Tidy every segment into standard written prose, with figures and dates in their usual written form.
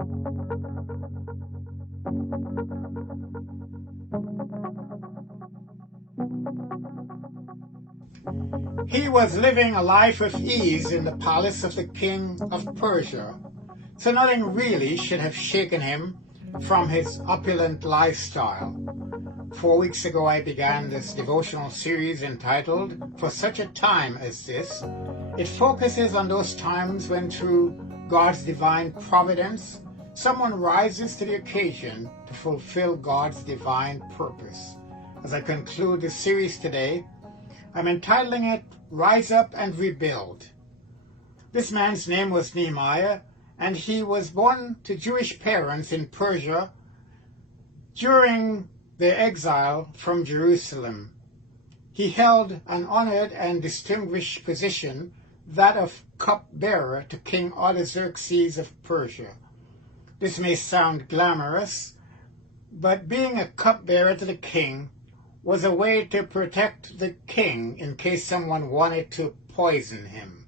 He was living a life of ease in the palace of the king of Persia, so nothing really should have shaken him from his opulent lifestyle. 4 weeks ago I began this devotional series entitled For Such a Time as This. It focuses on those times when through God's divine providence, someone rises to the occasion to fulfill God's divine purpose. As I conclude this series today, I'm entitling it Rise Up and Rebuild. This man's name was Nehemiah, and he was born to Jewish parents in Persia during their exile from Jerusalem. He held an honored and distinguished position, that of cupbearer to King Artaxerxes of Persia. This may sound glamorous, but being a cupbearer to the king was a way to protect the king in case someone wanted to poison him.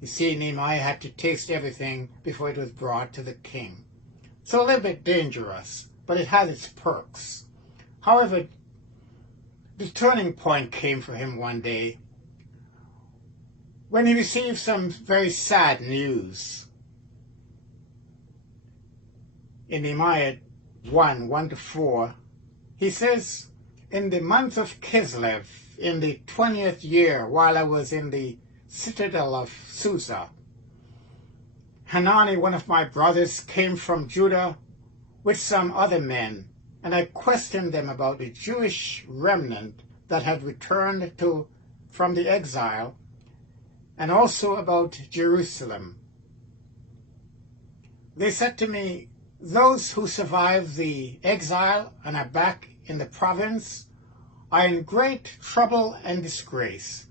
You see, Nehemiah had to taste everything before it was brought to the king. So a little bit dangerous, but it had its perks. However, the turning point came for him one day when he received some very sad news. In Nehemiah 1:1-4, he says, "In the month of Kislev, in the 20th year, while I was in the citadel of Susa, Hanani, one of my brothers, came from Judah with some other men, and I questioned them about the Jewish remnant that had returned from the exile, and also about Jerusalem. They said to me, 'Those who survived the exile and are back in the province are in great trouble and disgrace.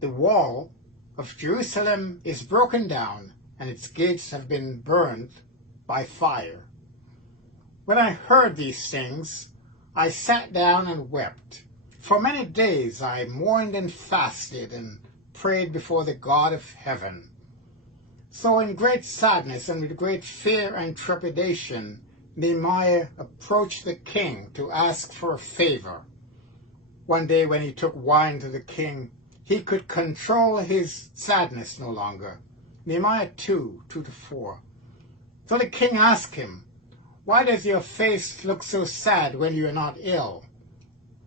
The wall of Jerusalem is broken down, and its gates have been burned by fire.' When I heard these things, I sat down and wept. For many days I mourned and fasted and prayed before the God of heaven. So in great sadness and with great fear and trepidation, Nehemiah approached the king to ask for a favor. One day when he took wine to the king, he could control his sadness no longer." Nehemiah 2:2-4. So the king asked him, "Why does your face look so sad when you are not ill?"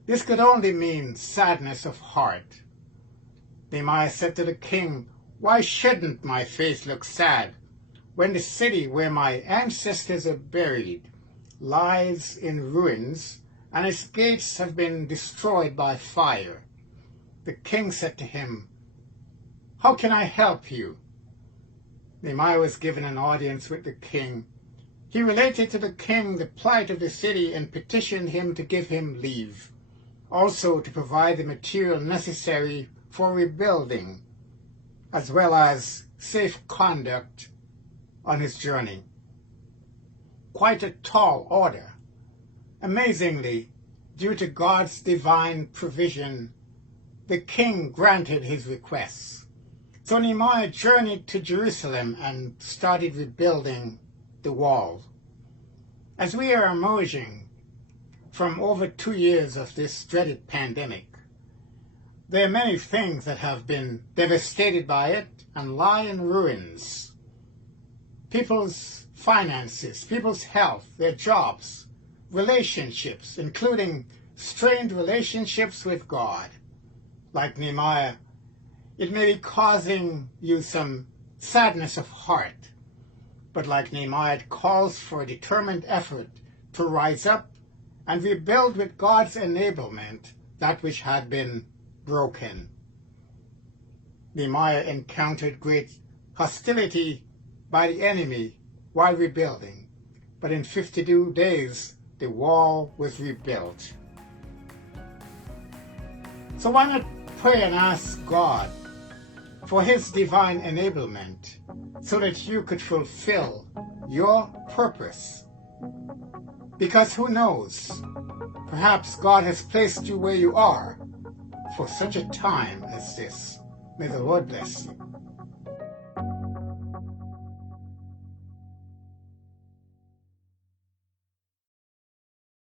This could only mean sadness of heart. Nehemiah said to the king, "Why shouldn't my face look sad when the city where my ancestors are buried lies in ruins and its gates have been destroyed by fire?" The king said to him, "How can I help you?" Nehemiah was given an audience with the king. He related to the king the plight of the city and petitioned him to give him leave, also to provide the material necessary for rebuilding, as well as safe conduct on his journey. Quite a tall order. Amazingly, due to God's divine provision, the king granted his requests. So Nehemiah journeyed to Jerusalem and started rebuilding the wall. As we are emerging from over 2 years of this dreaded pandemic, there are many things that have been devastated by it and lie in ruins. People's finances, people's health, their jobs, relationships, including strained relationships with God. Like Nehemiah, it may be causing you some sadness of heart, but like Nehemiah, it calls for a determined effort to rise up and rebuild with God's enablement that which had been broken. Nehemiah encountered great hostility by the enemy while rebuilding, but in 52 days the wall was rebuilt. So why not pray and ask God for his divine enablement so that you could fulfill your purpose? Because who knows, perhaps God has placed you where you are for such a time as this. May the Lord bless you.